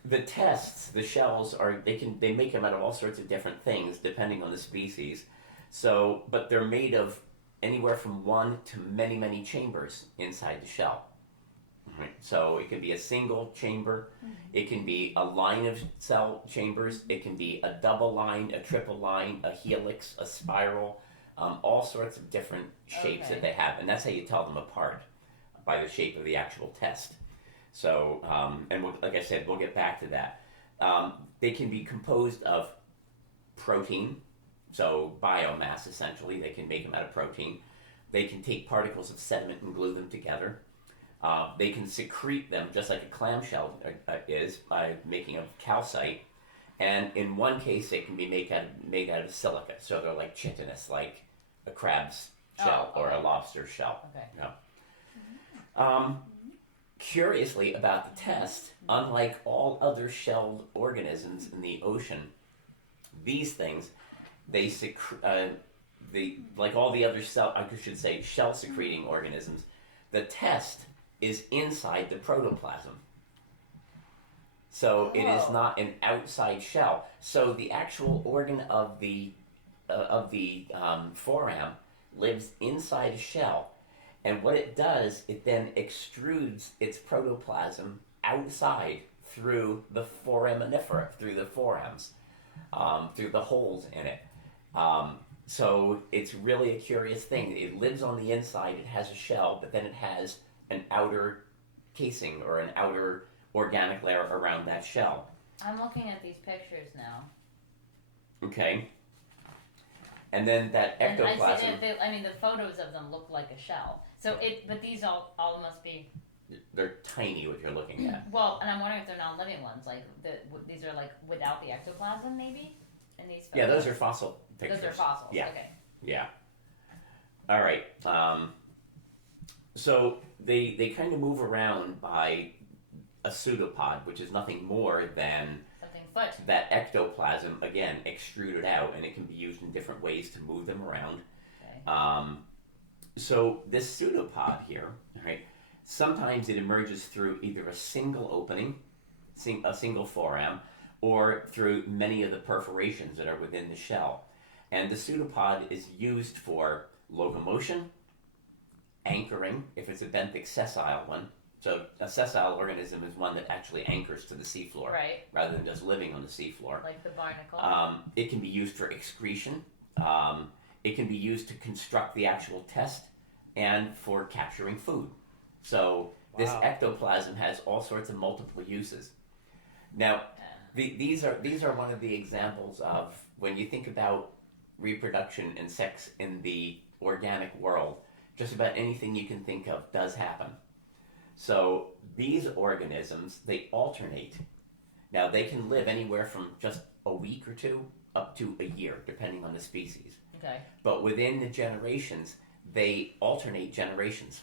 the tests, the shells they make them out of all sorts of different things depending on the species. So, but they're made of anywhere from 1 to many chambers inside the shell. Right. So it can be a single chamber, it can be a line of cell chambers, it can be a double line, a triple line, a helix, a spiral, all sorts of different shapes Okay. that they have, and that's how you tell them apart, by the shape of the actual test. So, and like I said, we'll get back to that. They can be composed of protein, so biomass essentially. They can make them out of protein. They can take particles of sediment and glue them together. They can secrete them just like a clamshell is by making a calcite. And in one case, they can be made out of silica. So they're like chitinous, like a crab's shell or a lobster shell. Okay. Yeah. Curiously about the test, unlike all other shelled organisms in the ocean, these things, like all the other shell secreting organisms, the test is inside the protoplasm. So it is not an outside shell. So the actual organ of the foram lives inside a shell, and what it does, it then extrudes its protoplasm outside through the foraminifera, through the forams, through the holes in it. So it's really a curious thing. It lives on the inside, it has a shell, but then it has an outer casing or an outer organic layer around that shell. I'm looking at these pictures now. Okay. And then that And I ectoplasm, see that the photos of them look like a shell. So but these all must be, they're tiny what you're looking at. well, and I'm wondering if they're non-living ones, like these are like without the ectoplasm maybe? In these photos? Yeah, those are fossil pictures. Those are fossils, Yeah. okay. Yeah. All right. So they kind of move around by a pseudopod, which is nothing more than Something foot. that ectoplasm, again, extruded out, and it can be used in different ways to move them around. Okay. So this pseudopod here, right, sometimes it emerges through either a single opening, a single foram, or through many of the perforations that are within the shell. And the pseudopod is used for locomotion, anchoring, if it's a benthic sessile one, So a sessile organism is one that actually anchors to the seafloor, Right. rather than just living on the seafloor. Like the barnacle. It can be used for excretion. It can be used to construct the actual test and for capturing food. So this Wow. ectoplasm has all sorts of multiple uses. Now, these are one of the examples of when you think about reproduction and sex in the organic world, just about anything you can think of does happen. So these organisms, they alternate. Now, they can live anywhere from just a week or two up to a year, depending on the species. Okay. But within the generations, they alternate generations.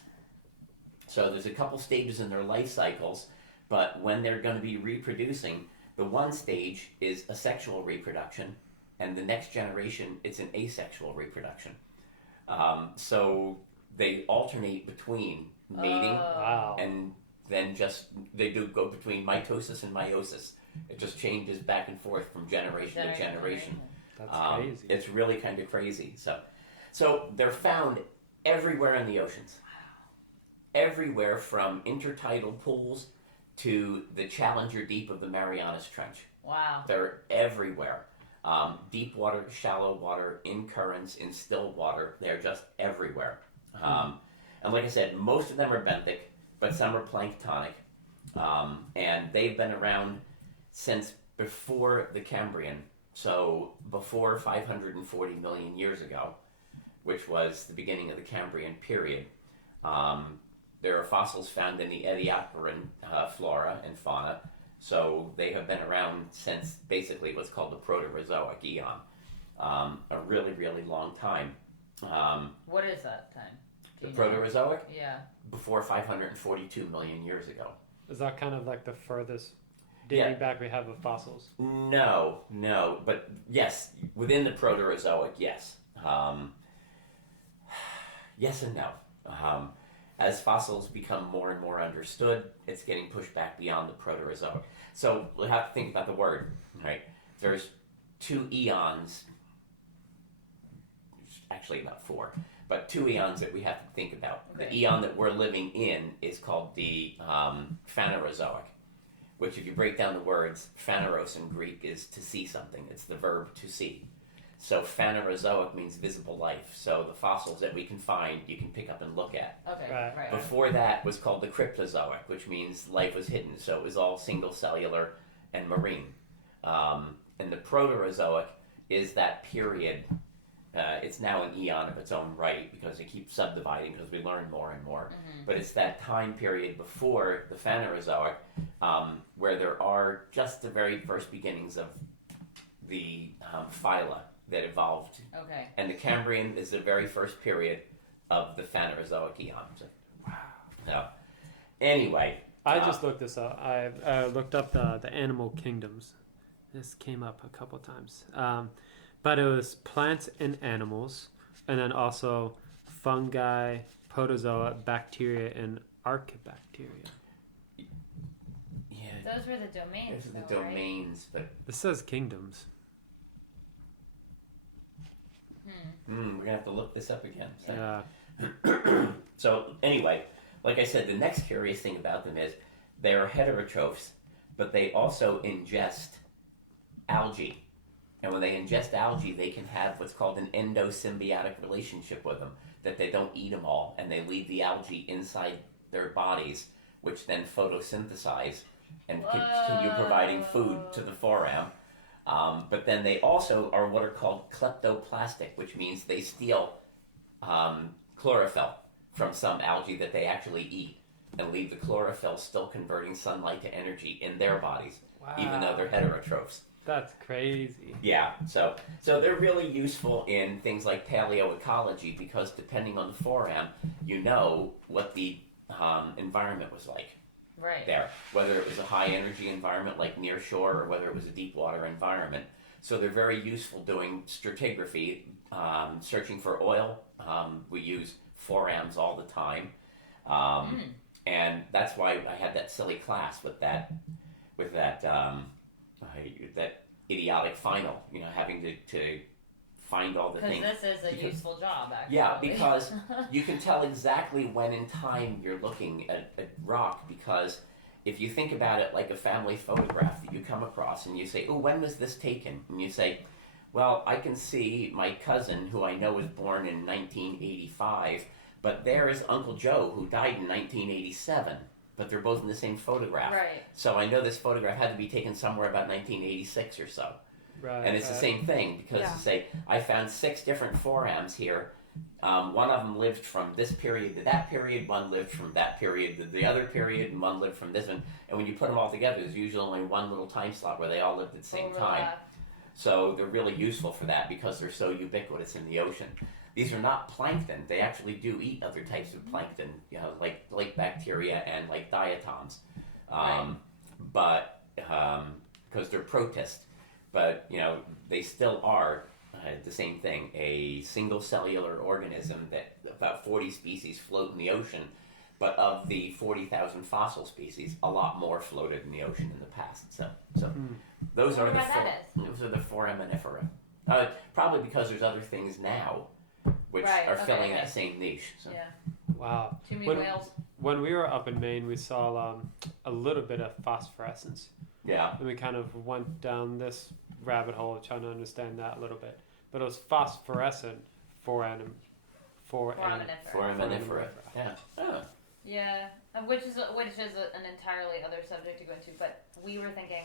So there's a couple stages in their life cycles, but when they're going to be reproducing, the one stage is a sexual reproduction, and the next generation, it's an asexual reproduction. So they alternate between mating Wow. and then they do go between mitosis and meiosis. It just changes back and forth from generation to generation. That's crazy. It's really kind of crazy. So they're found everywhere in the oceans. Everywhere from intertidal pools to the Challenger Deep of the Marianas Trench. Wow. They're everywhere. Deep water, shallow water, in currents, in still water. They're just everywhere. And like I said, most of them are benthic, but some are planktonic. And they've been around since before the Cambrian. So before 540 million years ago, which was the beginning of the Cambrian period. There are fossils found in the Ediacaran flora and fauna, so they have been around since basically what's called the Proterozoic eon, a really, really long time. What is that time? The Do you know? Proterozoic, Yeah. before 542 million years ago. Is that kind of like the furthest dating back we have of fossils? No, but yes, within the Proterozoic, yes. Yes and no. As fossils become more and more understood, it's getting pushed back beyond the Proterozoic. So we'll have to think about the word, right? There's 2 eons, actually about 4, but 2 eons that we have to think about. Okay. The eon that we're living in is called the Phanerozoic, which if you break down the words, phaneros in Greek is to see something. It's the verb to see. So Phanerozoic means visible life. So the fossils that we can find, you can pick up and look at. Okay. Right. Before that was called the Cryptozoic, which means life was hidden. So it was all single cellular and marine. And the Proterozoic is that period. It's now an eon of its own right because it keeps subdividing because we learn more and more. Mm-hmm. But it's that time period before the Phanerozoic where there are just the very first beginnings of the phyla that evolved. Okay. And the Cambrian is the very first period of the Phanerozoic eon. So, wow. So, anyway. I just looked this up. I looked up the animal kingdoms. This came up a couple times. But it was plants and animals, and then also fungi, protozoa, bacteria, and archaebacteria. Yeah. Those were the domains. Those are the though, right? domains, but This says kingdoms. we're going to have to look this up again. So. Yeah. So anyway, like I said, the next curious thing about them is they are heterotrophs, but they also ingest algae. And when they ingest algae, they can have what's called an endosymbiotic relationship with them, that they don't eat them all, and they leave the algae inside their bodies, which then photosynthesize and continue providing food to the foram. But then they also are what are called kleptoplastic, which means they steal chlorophyll from some algae that they actually eat and leave the chlorophyll still converting sunlight to energy in their bodies, even though they're heterotrophs. That's crazy. Yeah, so they're really useful in things like paleoecology because depending on the foram, you know what the environment was like. Right. There, whether it was a high energy environment like near shore or whether it was a deep water environment. So they're very useful doing stratigraphy, searching for oil. We use forams all the time. And that's why I had that silly class with that idiotic final, having to find all the things. Because this is a useful job, actually. Yeah, because you can tell exactly when in time you're looking at a rock, because if you think about it like a family photograph that you come across and you say, oh, when was this taken? And you say, well, I can see my cousin, who I know was born in 1985, but there is Uncle Joe, who died in 1987. But they're both in the same photograph. Right. So I know this photograph had to be taken somewhere about 1986 or so. Right. And it's the same thing, because say, I found 6 different forams here. One of them lived from this period to that period, one lived from that period to the other period, and one lived from this one. And when you put them all together, there's usually only one little time slot where they all lived at the same time. So they're really useful for that because they're so ubiquitous in the ocean. These are not plankton. They actually do eat other types of plankton, like lake bacteria and like diatoms. But because they're protists. But, they still are the same thing, a single cellular organism that about 40 species float in the ocean. But of the 40,000 fossil species, a lot more floated in the ocean in the past. So those are the foraminifera. Probably because there's other things now which are filling that same niche. So. Yeah. Wow. Too many whales. When we were up in Maine, we saw a little bit of phosphorescence. Yeah. And we kind of went down this rabbit hole trying to understand that a little bit. But it was phosphorescent foraminifera. Yeah. Oh. Yeah, which is an entirely other subject to go into. But we were thinking,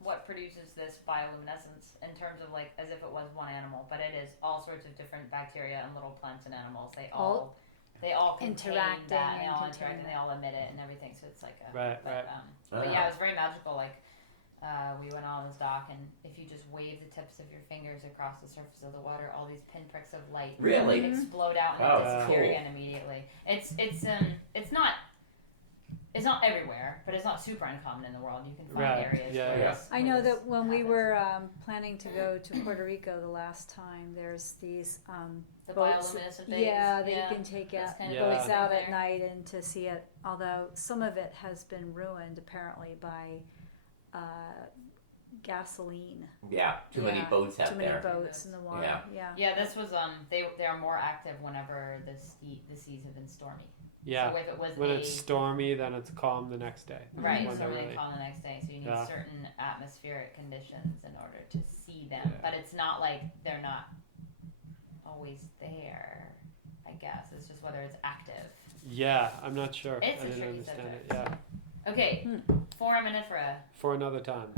what produces this bioluminescence in terms of like as if it was one animal, but it is all sorts of different bacteria and little plants and animals. They all contain that, and they all interact, and they all emit it and everything. So it's like right. But yeah, it was very magical. Like we went on this dock, and if you just wave the tips of your fingers across the surface of the water, all these pinpricks of light really explode out and disappear again immediately. It's not everywhere, but it's not super uncommon in the world. You can find areas where this. I know that when we were planning to go to Puerto Rico the last time, there's these the boats. bioluminescent things. Yeah, that you can take boats out at there. night and to see it. Although some of it has been ruined apparently by gasoline. Yeah, too many boats out there. Too many boats in the water. Yeah. This was they are more active whenever the seas have been stormy. Yeah. So if it was when it's stormy, then it's calm the next day. Right, so really calm the next day. So you need certain atmospheric conditions in order to see them. Yeah. But it's not like they're not always there, I guess. It's just whether it's active. Yeah, I'm not sure. It's I a didn't tricky understand subject. it. Yeah. Okay, foraminifera. For another time.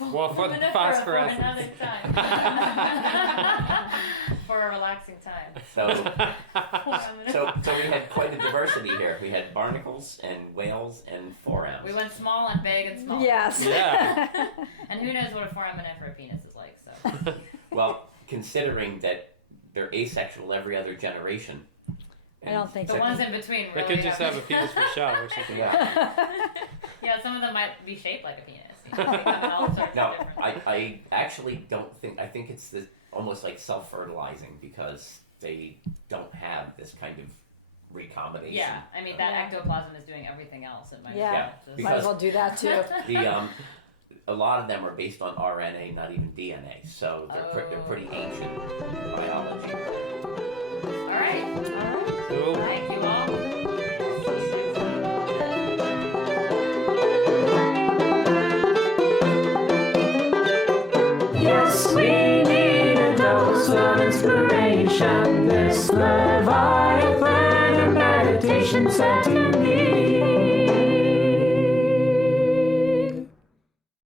Well, for the phosphorescence. For another time. For a relaxing time. So we had quite a diversity here. We had barnacles and whales and forams. We went small and big and small. Yes. Yeah. And who knows what a foraminifera penis is like, so. Well, considering that they're asexual every other generation. I don't think the ones in between really they could just have a penis for show or something. Yeah, some of them might be shaped like a penis. No, I actually don't think. I think it's almost like self-fertilizing because they don't have this kind of recombination. Yeah, I mean that ectoplasm is doing everything else. It might might as well do that too. A lot of them are based on RNA, not even DNA, so they're pretty ancient biology. All right. Cool. Thank you all. Yes, we need a dose of inspiration. This Leviathan meditation set to